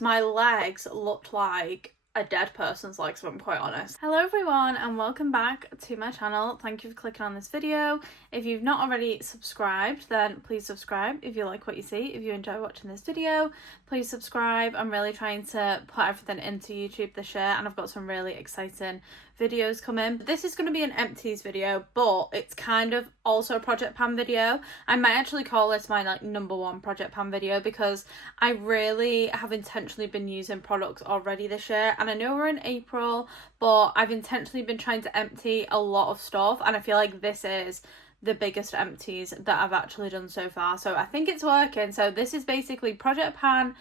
My legs looked like a dead person's legs, if I'm quite honest. Hello everyone and welcome back to my channel. Thank you for clicking on this video. If you've not already subscribed, then please subscribe if you like what you see. If you enjoy watching this video, please subscribe. I'm really trying to put everything into YouTube this year and I've got some really exciting videos coming. This is going to be an empties video, but it's kind of also a project pan video. I might actually call this my number one project pan video because I really have intentionally been using products already this year, and I know we're in April, but I've intentionally been trying to empty a lot of stuff, and I feel like this is the biggest empties that I've actually done so far, so I think it's working. So this is basically project pan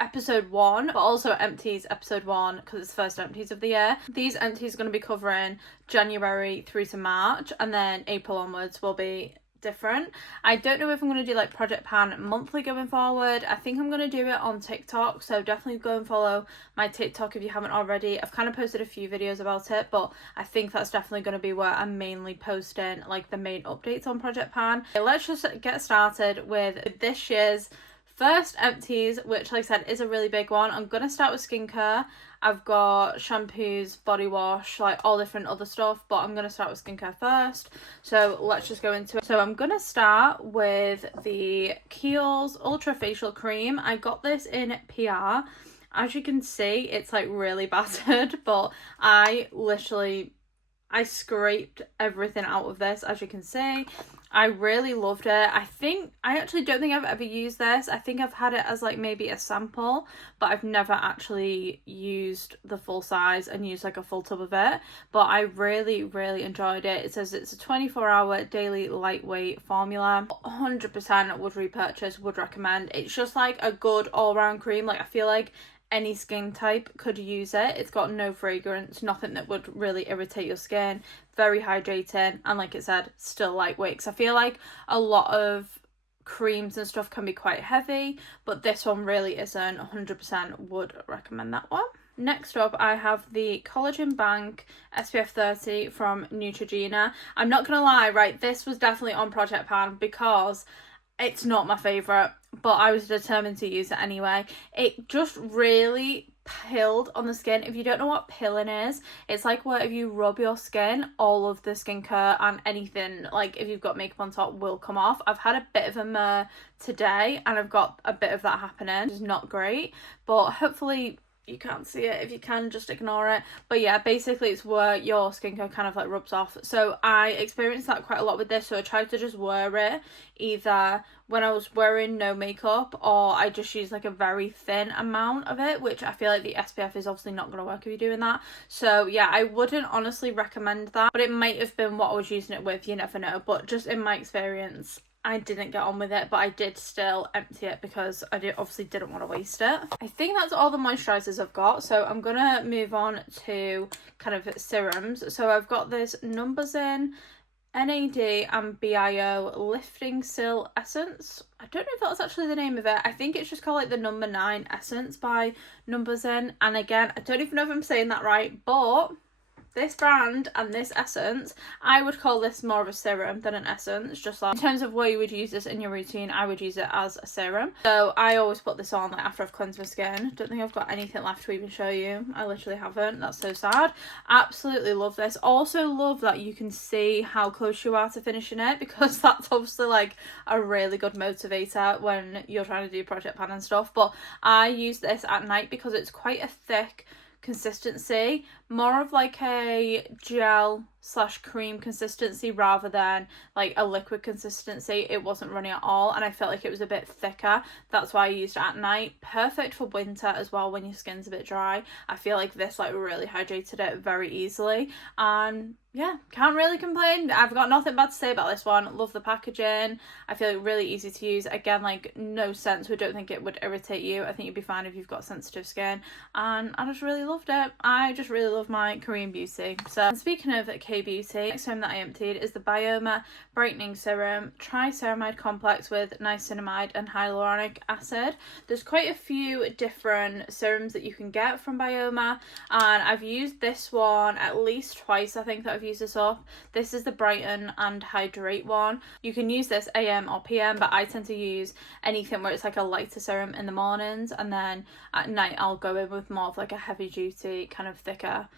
episode 1, but also empties episode 1 because it's the first empties of the year. These empties are going to be covering January through to March, and then April onwards will be different. I don't know if I'm going to do like project pan monthly going forward. I think I'm going to do it on TikTok, so definitely go and follow my TikTok if you haven't already. I've kind of posted a few videos about it, but I think that's definitely going to be where I'm mainly posting like the main updates on project pan. Okay, let's just get started with this year's first empties, which like I said is a really big one. I'm gonna start with skincare. I've got shampoos, body wash, like all different other stuff, but I'm gonna start with skincare first, so let's just go into it. So I'm gonna start with the Kiehl's Ultra Facial Cream. I got this in PR. As you can see, it's like really battered, but I scraped everything out of this, as you can see. I really loved it. I actually don't think I've ever used this. I think I've had it as like maybe a sample, but I've never actually used the full size and used like a full tub of it. But I really enjoyed it. It says it's a 24-hour daily lightweight formula. 100% would repurchase, would recommend. It's just like a good all-round cream. Like I feel like any skin type could use it. It's got no fragrance, nothing that would really irritate your skin, very hydrating, and like it said, still lightweight, because I feel like a lot of creams and stuff can be quite heavy, but this one really isn't. 100% would recommend that one. Next up, I have the Collagen Bank SPF 30 from Neutrogena. I'm not gonna lie, right, this was definitely on Project Pan because it's not my favourite, but I was determined to use it anyway. It just really pilled on the skin. If you don't know what pilling is, it's like where if you rub your skin, all of the skincare and anything, like if you've got makeup on top, will come off. I've had a bit of a mare today and I've got a bit of that happening. It's not great, but hopefully you can't see it. If you can, just ignore it. But yeah, basically it's where your skincare kind of like rubs off. So I experienced that quite a lot with this, so I tried to just wear it either when I was wearing no makeup, or I just use like a very thin amount of it, which I feel like the SPF is obviously not going to work if you're doing that. So yeah, I wouldn't honestly recommend that, but it might have been what I was using it with, you never know. But just in my experience, I didn't get on with it, but I did still empty it because I obviously didn't want to waste it. I think that's all the moisturisers I've got, so I'm gonna move on to kind of serums. So I've got this Numbers In NAD and BIO Lifting Sil Essence. I don't know if that's actually the name of it. I think it's just called like the number 9 Essence by Numbers In. And again, I don't even know if I'm saying that right, but this brand and this essence, I would call this more of a serum than an essence. Just like in terms of where you would use this in your routine, I would use it as a serum. So I always put this on like after I've cleansed my skin. Don't think I've got anything left to even show you. I literally haven't. That's so sad. Absolutely love this. Also love that you can see how close you are to finishing it, because that's obviously like a really good motivator when you're trying to do project pan and stuff. But I use this at night because it's quite a thick consistency, more of like a gel / cream consistency rather than like a liquid consistency. It wasn't runny at all and I felt like it was a bit thicker. That's why I used it at night. Perfect for winter as well when your skin's a bit dry. I feel like this like really hydrated it very easily, and yeah, can't really complain. I've got nothing bad to say about this one. Love the packaging. I feel like really easy to use. Again, like no scent, so I don't think it would irritate you. I think you'd be fine if you've got sensitive skin, and I just really loved it. I just really love my Korean beauty. So speaking of K-Beauty. Next serum that I emptied is the Bioma Brightening Serum Triceramide Complex with niacinamide and hyaluronic acid. There's quite a few different serums that you can get from Bioma, and I've used this one at least twice. I think that I've used this up. This is the Brighten and Hydrate one. You can use this AM or PM, but I tend to use anything where it's like a lighter serum in the mornings, and then at night I'll go in with more of like a heavy duty kind of thicker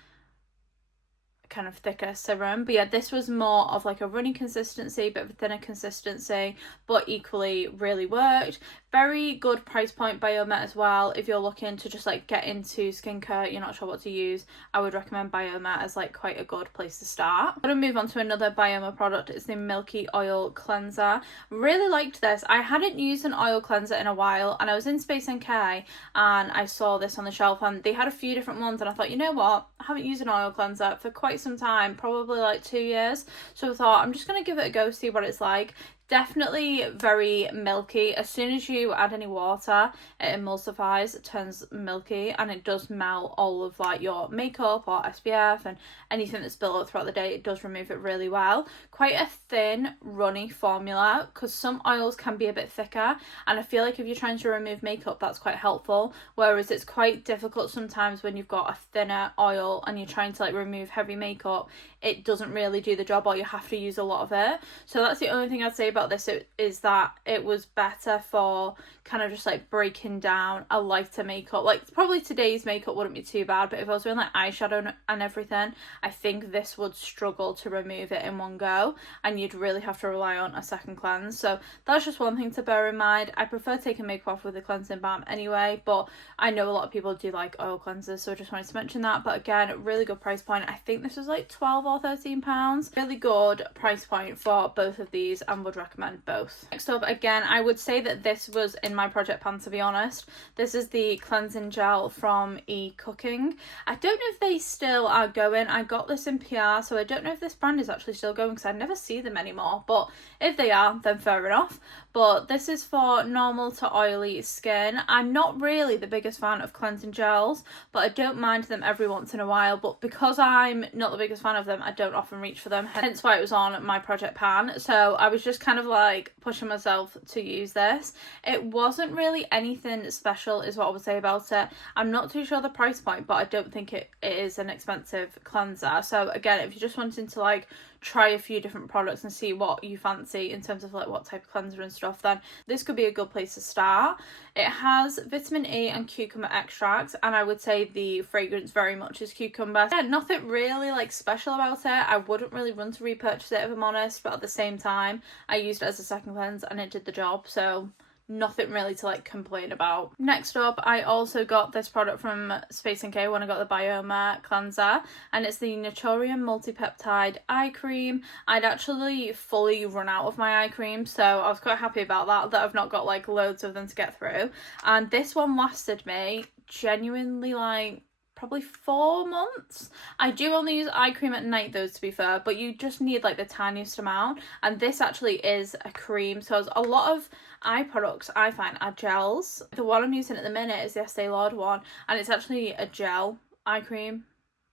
serum. But yeah, this was more of like a runny consistency, bit of a thinner consistency, but equally really worked. Very good price point, Bioma as well. If you're looking to just like get into skincare, you're not sure what to use, I would recommend Bioma as like quite a good place to start. I'm gonna move on to another Bioma product. It's the Milky Oil Cleanser. Really liked this. I hadn't used an oil cleanser in a while, and I was in Space NK and I saw this on the shelf, and they had a few different ones, and I thought, you know what, I haven't used an oil cleanser for quite some time, probably like 2 years, so I thought I'm just gonna give it a go, see what it's like. Definitely very milky. As soon as you add any water, it emulsifies, it turns milky, and it does melt all of like your makeup or SPF and anything that's built up throughout the day. It does remove it really well. Quite a thin, runny formula, because some oils can be a bit thicker, and I feel like if you're trying to remove makeup, that's quite helpful, whereas it's quite difficult sometimes when you've got a thinner oil and you're trying to like remove heavy makeup. It doesn't really do the job, or you have to use a lot of it. So that's the only thing I'd say about this, is that it was better for kind of just like breaking down a lighter makeup. Like probably today's makeup wouldn't be too bad, but if I was doing like eyeshadow and everything, I think this would struggle to remove it in one go, and you'd really have to rely on a second cleanse. So that's just one thing to bear in mind. I prefer taking makeup off with a cleansing balm anyway, but I know a lot of people do like oil cleansers, so I just wanted to mention that. But again, really good price point. I think this was like 12 or 13 pounds. Really good price point for both of these, and would recommend both. Next up, again, I would say that this was in my project pan, to be honest. This is the cleansing gel from eCooking. I don't know if they still are going. I got this in PR, so I don't know if this brand is actually still going, because I never see them anymore, but if they are, then fair enough. But this is for normal to oily skin. I'm not really the biggest fan of cleansing gels, but I don't mind them every once in a while. But because I'm not the biggest fan of them, I don't often reach for them, hence why it was on my project pan. So I was just kind of like pushing myself to use this. It wasn't really anything special, is what I would say about it. I'm not too sure the price point, but I don't think it is an expensive cleanser. So again, if you're just wanting to like try a few different products and see what you fancy in terms of like what type of cleanser and stuff, then this could be a good place to start. It has vitamin E and cucumber extracts, and I would say the fragrance very much is cucumber. Yeah, nothing really like special about it. I wouldn't really run to repurchase it if I'm honest, but at the same time I used it as a second cleanse and it did the job, so nothing really to like complain about. Next up, I also got this product from Space NK when I got the Bioma cleanser, and it's the Naturium Multipeptide Eye Cream. I'd actually fully run out of my eye cream, so I was quite happy about that I've not got like loads of them to get through. And this one lasted me genuinely like probably 4 months. I do only use eye cream at night though, to be fair, but you just need like the tiniest amount, and this actually is a cream. So a lot of eye products I find are gels. The one I'm using at the minute is the Estee Lauder one, and it's actually a gel eye cream.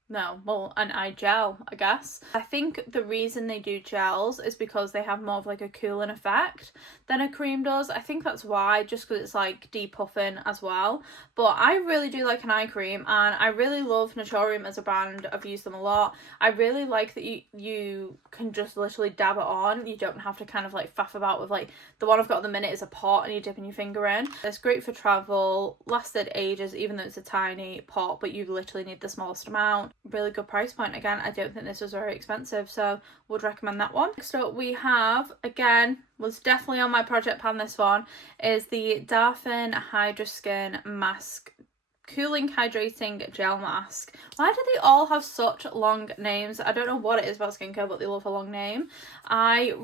No, well, an eye gel, I guess. I think the reason they do gels is because they have more of like a cooling effect than a cream does. I think that's why, just because it's like depuffing as well. But I really do like an eye cream, and I really love Naturium as a brand. I've used them a lot. I really like that you can just literally dab it on. You don't have to kind of like faff about with like, the one I've got at the minute is a pot and you're dipping your finger in. It's great for travel, lasted ages even though it's a tiny pot, but you literally need the smallest amount. Really good price point. Again, I don't think this was very expensive, so would recommend that one. Next up we have, again, was definitely on my project pan, this one, is the Darfin Hydra Skin Mask Cooling Hydrating Gel Mask. Why do they all have such long names? I don't know what it is about skincare, but they love a long name. It's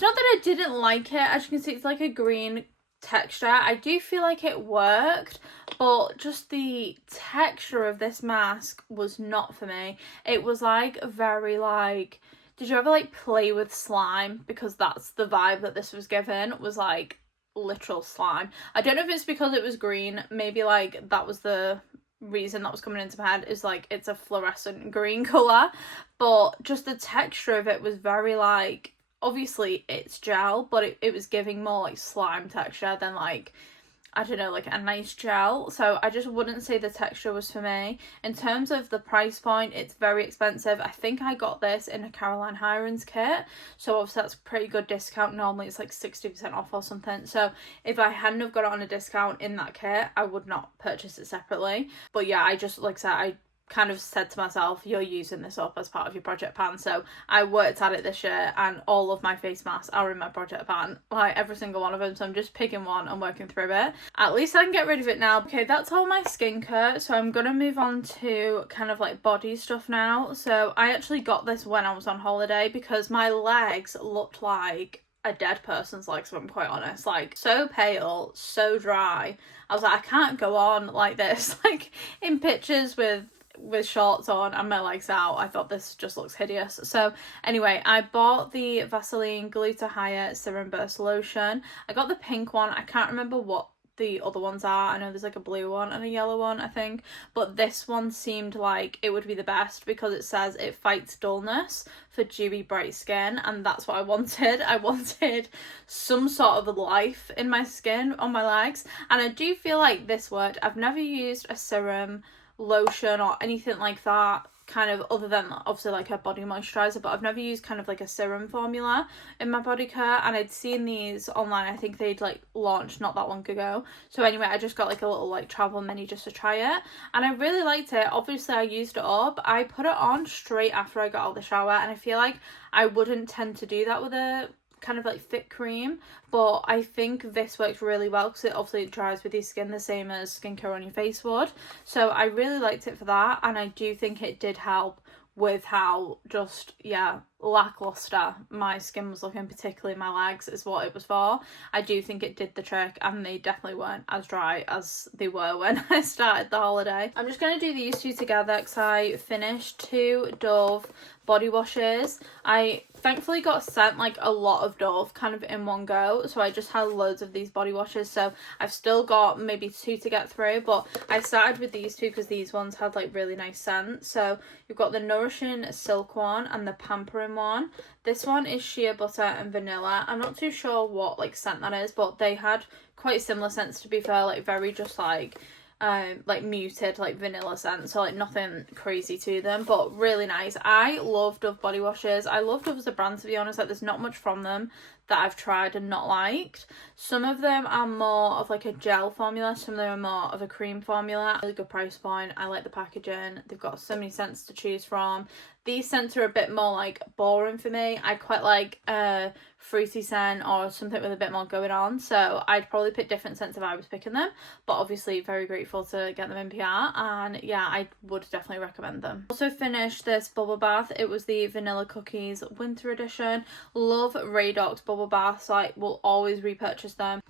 not that I didn't like it. As you can see, it's like a green texture. I do feel like it worked, but just the texture of this mask was not for me. It was like very like, did you ever like play with slime? Because that's the vibe that this was given, was like literal slime. I don't know if it's because it was green, maybe like that was the reason that was coming into my head is like it's a fluorescent green colour, but just the texture of it was very like, obviously it's gel, but it was giving more like slime texture than like, I don't know, like a nice gel. So I just wouldn't say the texture was for me. In terms of the price point, it's very expensive. I think I got this in a Caroline Hirons kit, so obviously that's a pretty good discount. Normally it's like 60% off or something, so if I hadn't have got it on a discount in that kit, I would not purchase it separately. But yeah, I just, like I said, I kind of said to myself, you're using this up as part of your project pan. So I worked at it this year, and all of my face masks are in my project pan, like every single one of them. So I'm just picking one and working through it. At least I can get rid of it now. Okay, that's all my skincare, so I'm gonna move on to kind of like body stuff now. So I actually got this when I was on holiday because my legs looked like a dead person's legs, if I'm quite honest. Like, so pale, so dry. I was like, I can't go on like this, like in pictures with shorts on and my legs out. I thought this just looks hideous. So anyway, I bought the Vaseline Glutathione Serum Burst Lotion. I got the pink one. I can't remember what the other ones are. I know there's like a blue one and a yellow one, I think, but this one seemed like it would be the best because it says it fights dullness for dewy bright skin, and that's what I wanted. I wanted some sort of life in my skin on my legs, and I do feel like this worked. I've never used a serum, lotion or anything like that, kind of, other than obviously like a body moisturizer, but I've never used kind of like a serum formula in my body care, and I'd seen these online. I think they'd like launched not that long ago. So anyway, I just got like a little like travel mini just to try it, and I really liked it. Obviously I used it up. I put it on straight after I got out of the shower, and I feel like I wouldn't tend to do that with a kind of like thick cream, but I think this works really well because it obviously dries with your skin the same as skincare on your face would. So I really liked it for that, and I do think it did help with how just, yeah, lackluster my skin was looking, particularly my legs is what it was for. I do think it did the trick, and they definitely weren't as dry as they were when I started the holiday. I'm just going to do these two together because I finished 2 Dove body washes. I thankfully got sent like a lot of Dove kind of in one go, so I just had loads of these body washes, so I've still got maybe 2 to get through, but I started with these 2 because these ones had like really nice scent. So you've got the Nourishing Silk one and the Pampering one. This one is shea butter and vanilla. I'm not too sure what like scent that is, but they had quite similar scents, to be fair, like very just like muted like vanilla scent, so like nothing crazy to them, but really nice. I love Dove body washes. I love Dove as a brand, to be honest. Like, there's not much from them that I've tried and not liked. Some of them are more of like a gel formula, some of them are more of a cream formula. Really good price point. I like the packaging. They've got so many scents to choose from. These scents are a bit more like boring for me. I quite like a fruity scent or something with a bit more going on, so I'd probably pick different scents if I was picking them, but obviously very grateful to get them in PR, and yeah, I would definitely recommend them. Also finished this bubble bath. It was the Vanilla Cookies Winter Edition. Love Radox bubble baths, like will always repurchase them.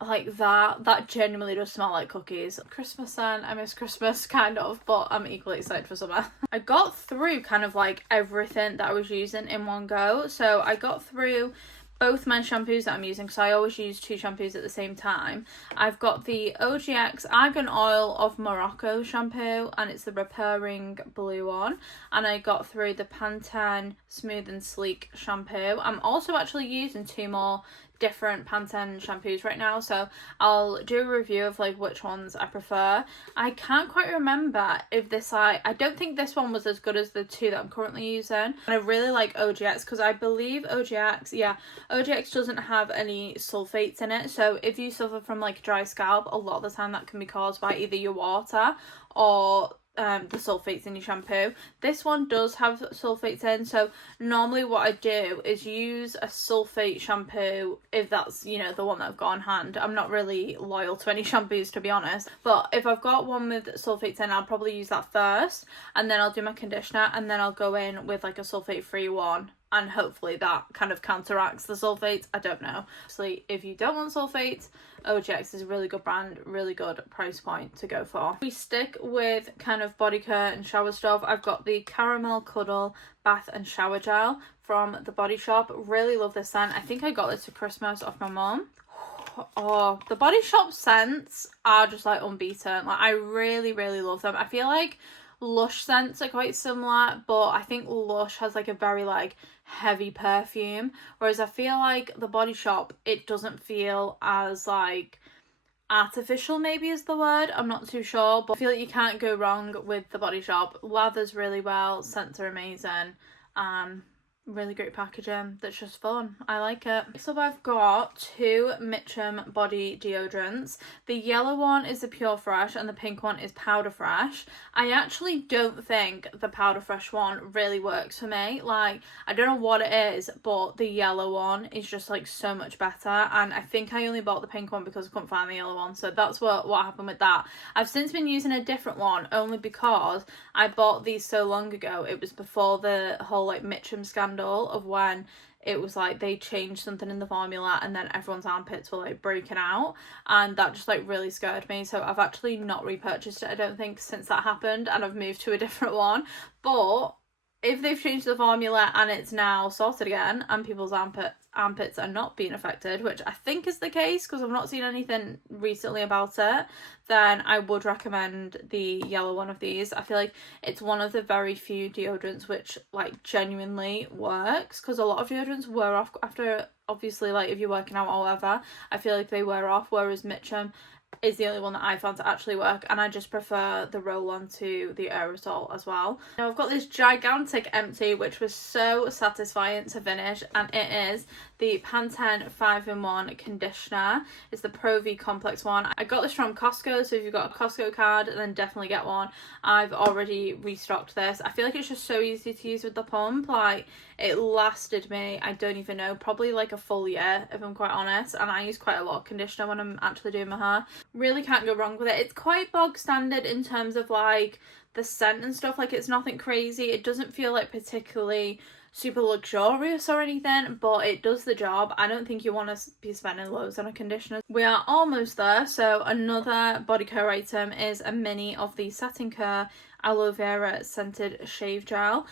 Like that genuinely does smell like cookies. Christmas scent, I miss Christmas kind of, but I'm equally excited for summer. I got through kind of like everything that I was using in one go. So I got through both my shampoos that I'm using, because I always use 2 shampoos at the same time. I've got the OGX Argan Oil of Morocco shampoo, and it's the repairing blue one, and I got through the Pantene Smooth and Sleek shampoo. I'm also actually using 2 more different Pantene shampoos right now, so I'll do a review of like which ones I prefer. I can't quite remember if this, I don't think this one was as good as the 2 that I'm currently using, and I really like OGX because I believe OGX doesn't have any sulfates in it, so if you suffer from like dry scalp, a lot of the time that can be caused by either your water or the sulfates in your shampoo. This one does have sulfates in, so normally what I do is use a sulfate shampoo if that's, you know, the one that I've got on hand. I'm not really loyal to any shampoos, to be honest, but if I've got one with sulfates in, I'll probably use that first, and then I'll do my conditioner, and then I'll go in with like a sulfate free one, and hopefully that kind of counteracts the sulfates. I don't know. Obviously, if you don't want sulfates, OGX is a really good brand, really good price point to go for. We stick with kind of body care and shower stuff. I've got the Caramel Cuddle Bath and Shower Gel from The Body Shop. Really love this scent. I think I got this for Christmas off my mum. Oh, the Body Shop scents are just like unbeaten. Like, I really, really love them. I feel like Lush scents are quite similar, but I think Lush has like a very like heavy perfume, whereas I feel like the Body Shop, it doesn't feel as like artificial, maybe is the word, I'm not too sure, but I feel like you can't go wrong with the Body Shop. Lathers really well, scents are amazing, really great packaging that's just fun. I like it. So I've got two Mitchum body deodorants. The yellow one is the Pure Fresh and the pink one is Powder Fresh. I actually don't think the Powder Fresh one really works for me. Like, I don't know what it is, but the yellow one is just like so much better, and I think I only bought the pink one because I couldn't find the yellow one, so that's what happened with that. I've since been using a different one only because I bought these so long ago. It was before the whole like Mitchum scandal of when it was like they changed something in the formula and then everyone's armpits were like breaking out, and that just like really scared me, so I've actually not repurchased it, I don't think, since that happened, and I've moved to a different one. But if they've changed the formula and it's now sorted again and people's armpits are not being affected, which I think is the case because I've not seen anything recently about it, then I would recommend the yellow one of these. I feel like it's one of the very few deodorants which like genuinely works, because a lot of deodorants wear off after, obviously, like if you're working out or whatever, I feel like they wear off, whereas Mitchum is the only one that I found to actually work, and I just prefer the roll-on to the aerosol as well. Now I've got this gigantic empty which was so satisfying to finish, and it is the Pantene 5-in-1 conditioner. It's the Pro V Complex one. I got this from Costco, so if you've got a Costco card then definitely get one. I've already restocked this. I feel like it's just so easy to use with the pump. Like, it lasted me, I don't even know, probably like a full year if I'm quite honest, and I use quite a lot of conditioner when I'm actually doing my hair. Really can't go wrong with it. It's quite bog standard in terms of like the scent and stuff. Like, it's nothing crazy. It doesn't feel like particularly super luxurious or anything, but it does the job. I don't think you want to be spending loads on a conditioner. We are almost there. So another body care item is a mini of the Satin Care aloe vera scented shave gel.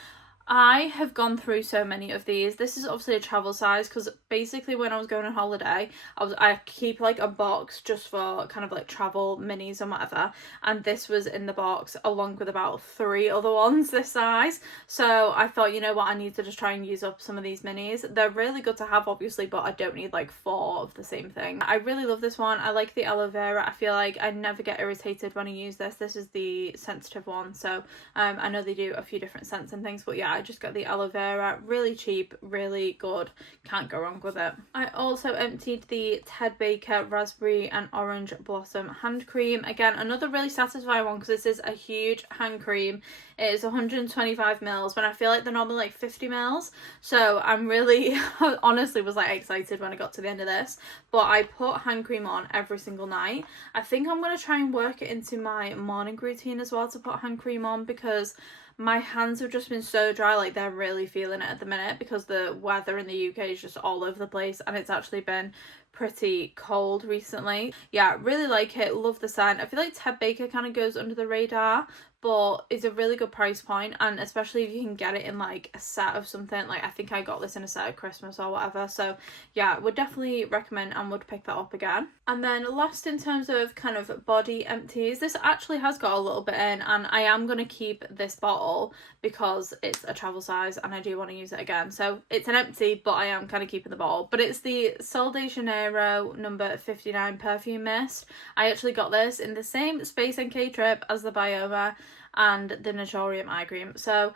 I have gone through so many of these. This is obviously a travel size because basically when I was going on holiday, I keep like a box just for kind of like travel minis and whatever, and this was in the box along with about 3 other ones this size. So I thought, you know what, I need to just try and use up some of these minis. They're really good to have, obviously, but I don't need like 4 of the same thing. I really love this one. I like the aloe vera. I feel like I never get irritated when I use this. This is the sensitive one, so I know they do a few different scents and things, but yeah, I just got the aloe vera. Really cheap, really good, can't go wrong with it. I also emptied the Ted Baker raspberry and orange blossom hand cream. Again, another really satisfying one because this is a huge hand cream. It is 125 mils when I feel like they're normally like 50 mils, so I'm really honestly was like excited when I got to the end of this. But I put hand cream on every single night. I think I'm going to try and work it into my morning routine as well, to put hand cream on, because my hands have just been so dry. Like, they're really feeling it at the minute because the weather in the UK is just all over the place, and it's actually been pretty cold recently. Yeah, really like it, love the scent. I feel like Ted Baker kind of goes under the radar, but it's a really good price point, and especially if you can get it in like a set of something. Like, I think I got this in a set of Christmas or whatever, so yeah, would definitely recommend and would pick that up again. And then last, in terms of kind of body empties, this actually has got a little bit in, and I am going to keep this bottle because it's a travel size and I do want to use it again. So it's an empty, but I am kind of keeping the bottle. But it's the Sol de Janeiro number 59 perfume mist. I actually got this in the same Space NK trip as the Bioma and the Naturium eye cream, so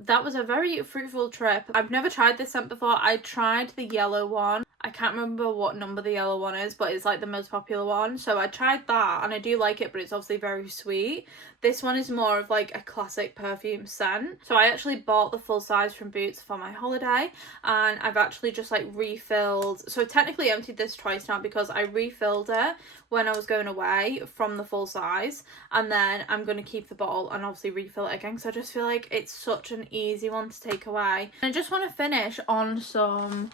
that was a very fruitful trip. I've never tried this scent before. I tried the yellow one. I can't remember what number the yellow one is, but it's like the most popular one. So I tried that and I do like it, but it's obviously very sweet. This one is more of like a classic perfume scent. So I actually bought the full size from Boots for my holiday, and I've actually just like refilled. So I technically emptied this twice now because I refilled it when I was going away from the full size, and then I'm going to keep the bottle and obviously refill it again. So I just feel like it's such an easy one to take away. And I just want to finish on some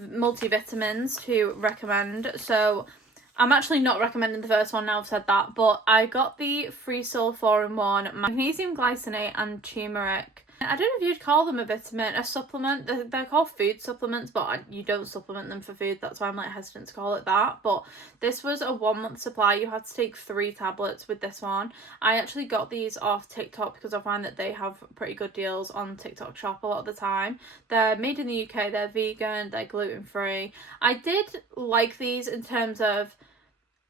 multivitamins to recommend. So I'm actually not recommending the first one now I've said that, but I got the Free Sol 4-in-1 magnesium glycinate and turmeric I don't know if you'd call them a vitamin, a supplement. They're called food supplements, but you don't supplement them for food. That's why I'm like hesitant to call it that. But this was a 1 month supply. You had to take 3 tablets with this one. I actually got these off TikTok because I find that they have pretty good deals on TikTok Shop a lot of the time. They're made in the UK, they're vegan, they're gluten free. I did like these in terms of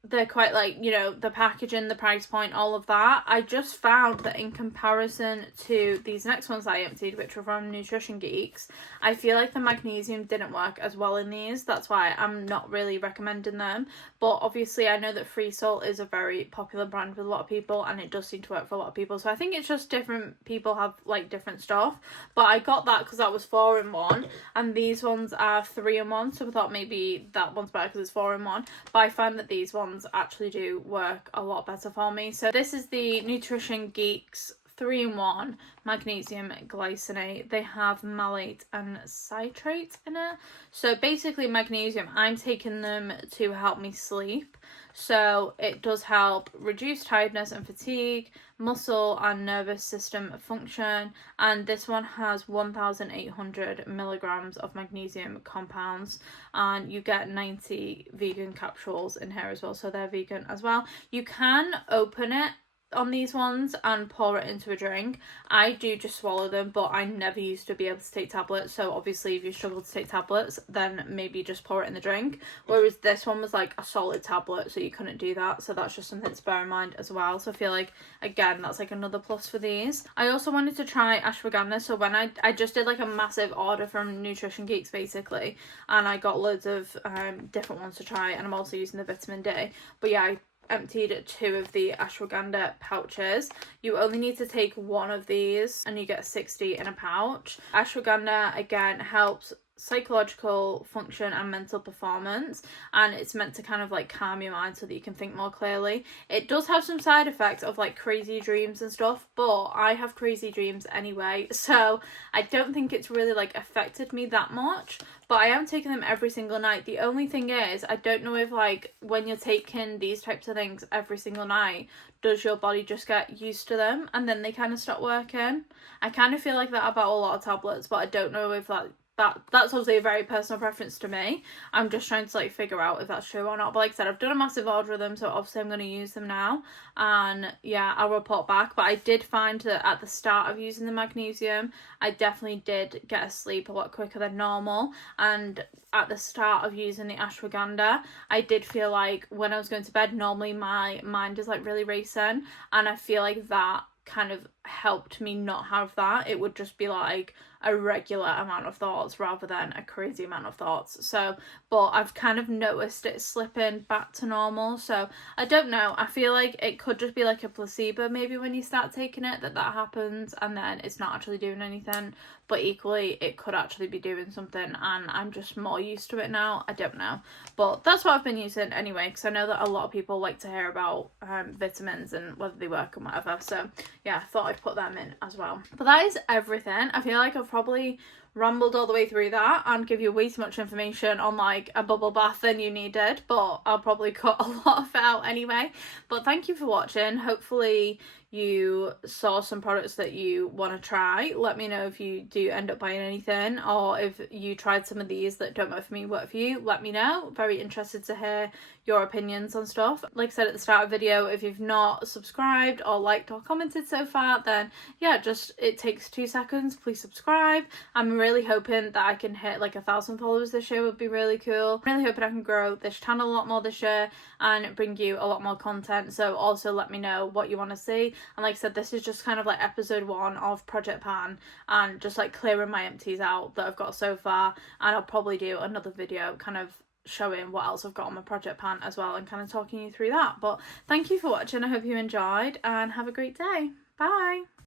they're quite like, you know, the packaging, the price point, all of that. I just found that in comparison to these next ones I emptied, which were from Nutrition Geeks, I feel like the magnesium didn't work as well in these. That's why I'm not really recommending them. But obviously I know that Free Salt is a very popular brand with a lot of people, and it does seem to work for a lot of people. So I think it's just different people have like different stuff. But I got that because that was 4 in 1, and these ones are 3 in 1. So I thought maybe that one's better because it's 4 in 1. But I find that these ones actually do work a lot better for me. So this is the Nutrition Geeks 3 in 1 magnesium glycinate. They have malate and citrate in it. So basically magnesium, I'm taking them to help me sleep. So it does help reduce tiredness and fatigue, muscle and nervous system function, and this one has 1,800 milligrams of magnesium compounds, and you get 90 vegan capsules in here as well, so they're vegan as well. You can open it on these ones and pour it into a drink. I do just swallow them, but I never used to be able to take tablets, so obviously if you struggle to take tablets, then maybe just pour it in the drink, whereas this one was like a solid tablet, so you couldn't do that. So that's just something to bear in mind as well. So I feel like, again, that's like another plus for these. I also wanted to try ashwagandha, so when I just did like a massive order from Nutrition Geeks basically, and I got loads of different ones to try, and I'm also using the vitamin D. But yeah, I emptied 2 of the ashwagandha pouches. You only need to take 1 of these and you get 60 in a pouch. Ashwagandha again helps psychological function and mental performance, and it's meant to kind of like calm your mind so that you can think more clearly. It does have some side effects of like crazy dreams and stuff, but I have crazy dreams anyway, so I don't think it's really like affected me that much. But I am taking them every single night. The only thing is, I don't know if like when you're taking these types of things every single night, does your body just get used to them and then they kind of stop working? I kind of feel like that about a lot of tablets, but I don't know if that's obviously a very personal preference to me. I'm just trying to like figure out if that's true or not. But like I said, I've done a massive order of them, so obviously I'm going to use them now, and yeah, I'll report back. But I did find that at the start of using the magnesium, I definitely did get asleep a lot quicker than normal, and at the start of using the ashwagandha, I did feel like when I was going to bed, normally my mind is like really racing, and I feel like that kind of helped me not have that. It would just be like a regular amount of thoughts rather than a crazy amount of thoughts. So, but I've kind of noticed it slipping back to normal, so I don't know. I feel like it could just be like a placebo maybe when you start taking it, that happens and then it's not actually doing anything, but equally it could actually be doing something and I'm just more used to it now. I don't know, but that's what I've been using anyway, because I know that a lot of people like to hear about vitamins and whether they work and whatever. So yeah, I thought I'd put them in as well. But that is everything. I feel like I've probably rambled all the way through that and give you way too much information on like a bubble bath than you needed, but I'll probably cut a lot of it out anyway. But thank you for watching. Hopefully you saw some products that you want to try. Let me know if you do end up buying anything, or if you tried some of these that don't work for me, work for you. Let me know. Very interested to hear your opinions on stuff. Like I said at the start of the video, if you've not subscribed or liked or commented so far, then yeah, just it takes 2 seconds. Please subscribe. I'm really hoping that I can hit like 1,000 followers this year. Would be really cool. I'm really hoping I can grow this channel a lot more this year and bring you a lot more content. So also let me know what you want to see. And like I said, this is just kind of like episode 1 of Project Pan, and just like clearing my empties out that I've got so far, and I'll probably do another video kind of showing what else I've got on my project pan as well, and kind of talking you through that. But thank you for watching. I hope you enjoyed and have a great day. Bye.